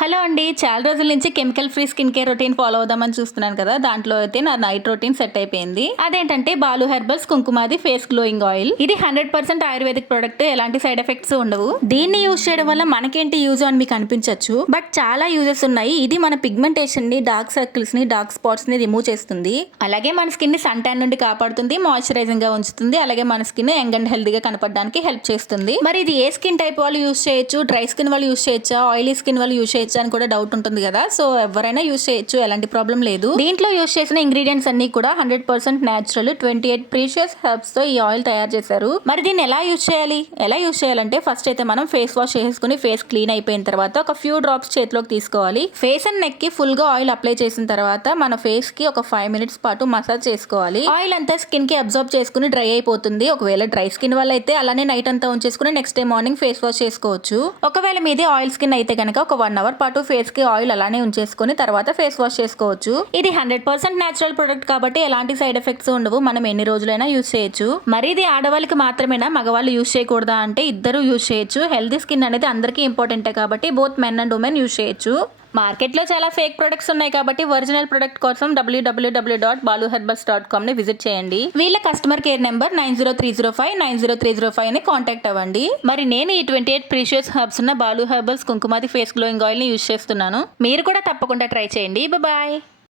Hello అండి, చాలా రోజుల నుంచి chemical free skin care routine follow అవుదామని చూస్తున్నాను కదా. దాంట్లో అయితే నా నైట్ రొటీన్ సెట్ అయిపోయింది. అదేంటంటే Balu herbals Kumkumadi face glowing oil. ఇది 100% ఆయుర్వేదిక్ ప్రొడక్ట్. ఎలాంటి సైడ్ ఎఫెక్ట్స్ ఉండవు. దీన్ని యూజ్ చేయడం వల్ల మనకేంటి యూజ్ అని మీకు అనిపించవచ్చు, బట్ చాలా యూజెస్ ఉన్నాయి. ఇది మన పిగ్మెంటేషన్ ని, డార్క్ సర్కిల్స్ ని, డార్క్ స్పాట్స్ ని రిమూవ్ చేస్తుంది. అలాగే మన స్కిన్ ని సన్ ట్యాన్ నుండి కాపాడుతుంది, మాయిశ్చరైజింగ్ గా ఉంచుతుంది. అలాగే మన స్కిన్ యంగ్ అండ్ హెల్దీగా కనపడడానికి హెల్ప్ చేస్తుంది. మరి ఇది ఏ స్కిన్ టైప్ వాళ్ళు యూజ్ చేయొచ్చు, డ్రై స్కిన్ వాళ్ళు యూజ్ చేయొచ్చా, ఆయిలీ స్కిన్ వాళ్ళు యూజ్ చేయొచ్చు అని కూడా డౌట్ ఉంటుంది కదా. సో ఎవరైనా యూజ్ చేయొచ్చు, ఎలాంటి ప్రాబ్లం లేదు. దీంట్లో యూజ్ చేసిన ఇంగ్రీడియంట్స్ అన్ని కూడా 100% న్యాచురల్, 28 ప్రీషియస్ హెర్బ్స్ తో ఈ ఆయిల్ తయారు చేశారు. మరి దీన్ని ఎలా యూజ్ చేయాలంటే ఫస్ట్ అయితే మనం ఫేస్ వాష్ చేసుకుని ఫేస్ క్లీన్ అయిపోయిన తర్వాత ఒక ఫ్యూ డ్రాప్స్ చేతిలోకి తీసుకోవాలి. ఫేస్ అండ్ నెక్ కి ఫుల్ గా ఆయిల్ అప్లై చేసిన తర్వాత మన ఫేస్ కి ఒక 5 minutes పాటు మసాజ్ చేసుకోవాలి. ఆయిల్ అంతా స్కిన్ కి అబ్జర్వ్ చేసుకుని డ్రై అయిపోతుంది. ఒకవేళ డ్రై స్కిన్ వల్ల అయితే అలానే నైట్ అంతా ఉంచేసుకుని next day morning face wash చేసుకోవచ్చు. ఒకవేళ మీది ఆయిల్ స్కిన్ అయితే కనుక ఒక 1 hour పాటు ఫేస్ కి ఆయిల్ అలానే ఉంచేసుకుని తర్వాత ఫేస్ వాష్ చేసుకోవచ్చు. ఇది 100% న్యాచురల్ ప్రొడక్ట్ కాబట్టి ఎలాంటి సైడ్ ఎఫెక్ట్స్ ఉండవు. మనం ఎన్ని రోజులైనా యూజ్ చేయొచ్చు. మరి ఇది ఆడవాళ్ళకి మాత్రమేనా, మగవాళ్ళు యూజ్ చేయకూడదా అంటే ఇద్దరు యూజ్ చేయొచ్చు. హెల్దీ స్కిన్ అనేది అందరికీ ఇంపార్టెంటే కాబట్టి both men and women use చేయొచ్చు. మార్కెట్లో చాలా ఫేక్ ప్రొడక్ట్స్ ఉన్నాయి కాబట్టి ఒరిజినల్ ప్రొడక్ట్ కోసం www.baluherbals.com ని విజిట్ చేయండి. వీళ్ళ కస్టమర్ కేర్ నెంబర్ 9030590305 ని కాంటాక్ట్ అవ్వండి. మరి నేను ఈ 28 ప్రీషియస్ హెర్బ్స్ ఉన్న Balu herbals Kumkumadi face glowing oil ని యూజ్ చేస్తున్నాను. మీరు కూడా తప్పకుండా ట్రై చేయండి. బాయ్.